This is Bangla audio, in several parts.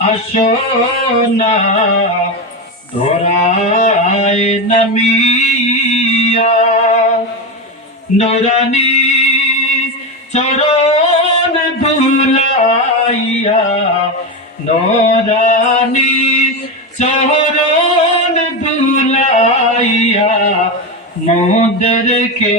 আসো না ধরায় নামিয়া। নরানি চরণ ধুলাইয়া নরানি চরণ ধুলাইয়া মোদেরকে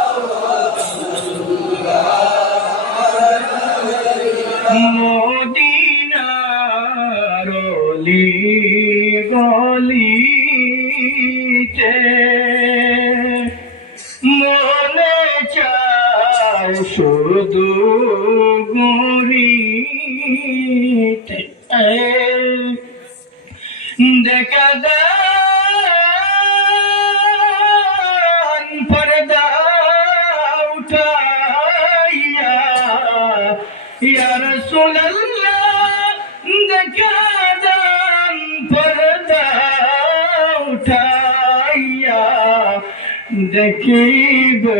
মদিনার গলিতে মনে চায় শুধু গুরিতে یا رسول اللہ دکھا دام پردہ اٹھایا دکی گو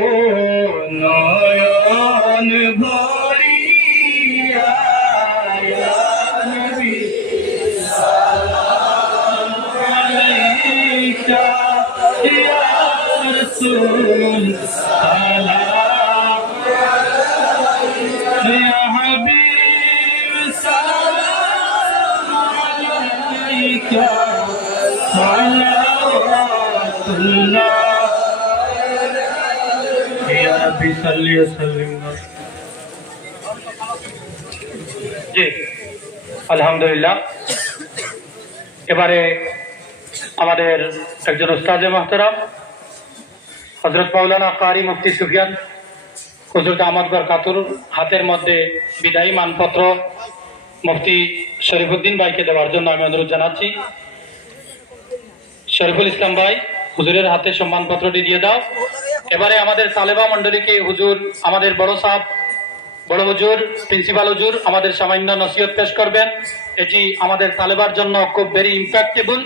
نویان بھوریا یا نبی سلام علیکہ یا رسول سلام الله يا ربي صل وسلم জি আলহামদুলিল্লাহ এবারে আমাদের একজন উস্তাজে মাহতারাম হজরত মাওলানা কারি মুফতি সুফিয়ান হজরত আহমদগর কাতুর হাতের মধ্যে বিদায়ী মানপত্র মুফতি শরীফুদ্দিন ভাইকে দেওয়ার জন্য আমি অনুরোধ জানাচ্ছি শরীফুল ইসলাম ভাই হুজুরের হাতে সম্মানপত্রটি দিয়ে দাও। এবারে আমাদের তালেবা মন্ডলীকে হুজুর আমাদের বড় সাহেব, বড় হুজুর, প্রিন্সিপাল হুজুর, আমাদের সামান্য নসিহত পেশ করবেন। এটি আমাদের তালেবার জন্য খুব ভেরি ইম্প্যাক্টেবল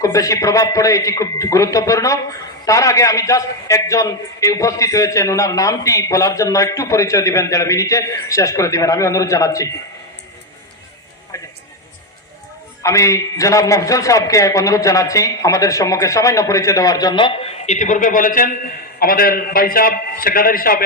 খুব বেশি প্রভাব পড়ে, এটি খুব গুরুত্বপূর্ণ। তার আগে আমি জাস্ট একজন উপস্থিত হয়েছেন ওনার নামটি বলার জন্য একটু পরিচয় দিবেন, দেড় মিনিটে শেষ করে দিবেন। আমি অনুরোধ জানাচ্ছি। আমি জনাব মফজল সাহেবকে অনুরোধ জানাচ্ছি আমাদের সম্মুখে সামান্য পরিচয় দেওয়ার জন্য। ইতিপূর্বে বলেছেন, আমাদের ভাই সাহেব, সেক্রেটারি সাহেব